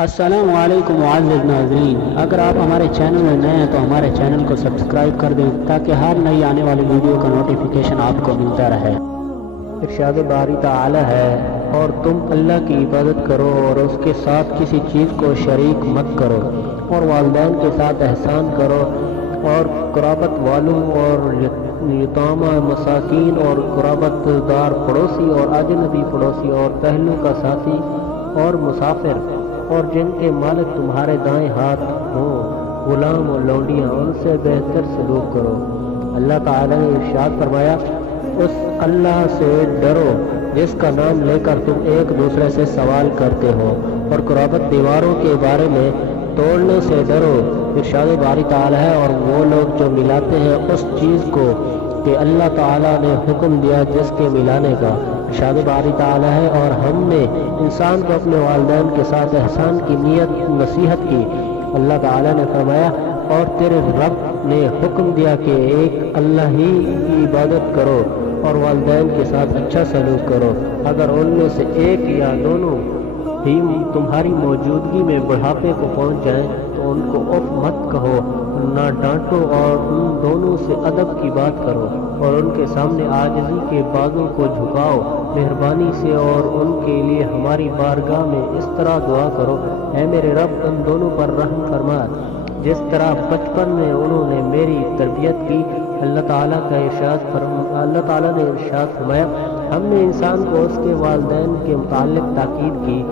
السلام علیکم معزز ناظرین، اگر آپ ہمارے چینل میں نئے ہیں تو ہمارے چینل کو سبسکرائب کر دیں تاکہ ہر نئی آنے والی ویڈیو کا نوٹیفیکیشن آپ کو ملتا رہے۔ ارشاد باری تعالی ہے، اور تم اللہ کی عبادت کرو اور اس کے ساتھ کسی چیز کو شریک مت کرو، اور والدین کے ساتھ احسان کرو، اور قرابت والوں اور یتامى مساکین اور قرابت دار پڑوسی اور اجنبی پڑوسی اور پہلو کا ساتھی اور مسافر اور جن کے مالک تمہارے دائیں ہاتھ ہوں، غلام اور لونڈیاں، ان سے بہتر سلوک کرو۔ اللہ تعالیٰ نے ارشاد فرمایا، اس اللہ سے ڈرو جس کا نام لے کر تم ایک دوسرے سے سوال کرتے ہو، اور قرابت دیواروں کے بارے میں توڑنے سے ڈرو۔ ارشاد باری تعالیٰ ہے، اور وہ لوگ جو ملاتے ہیں اس چیز کو کہ اللہ تعالیٰ نے حکم دیا جس کے ملانے کا۔ ارشاد باری تعالیٰ ہے، اور ہم نے انسان کو اپنے والدین کے ساتھ احسان کی نیت نصیحت کی۔ اللہ تعالیٰ نے فرمایا، اور تیرے رب نے حکم دیا کہ ایک اللہ ہی کی عبادت کرو اور والدین کے ساتھ اچھا سلوک کرو۔ اگر ان میں سے ایک یا دونوں ہی تمہاری موجودگی میں بڑھاپے کو پہنچ جائیں تو ان کو اف مت کہو، نہ ڈانٹو، اور ان دونوں سے ادب کی بات کرو، اور ان کے سامنے عاجزی کے بازوں کو جھکاؤ مہربانی سے، اور ان کے لیے ہماری بارگاہ میں اس طرح دعا کرو، اے میرے رب ان دونوں پر رحم فرما جس طرح بچپن میں انہوں نے میری تربیت کی۔ اللہ تعالیٰ نے ارشاد فرمایا، ہم نے انسان کو اس کے والدین کے متعلق تاکید کی۔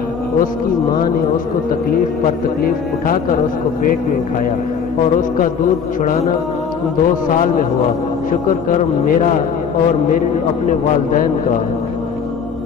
اس کی ماں نے اس کو تکلیف پر تکلیف اٹھا کر اس کو پیٹ میں اٹھایا، اور اس کا دودھ چھڑانا 2 سال میں ہوا۔ شکر کر میرا اور میرے اپنے والدین کا۔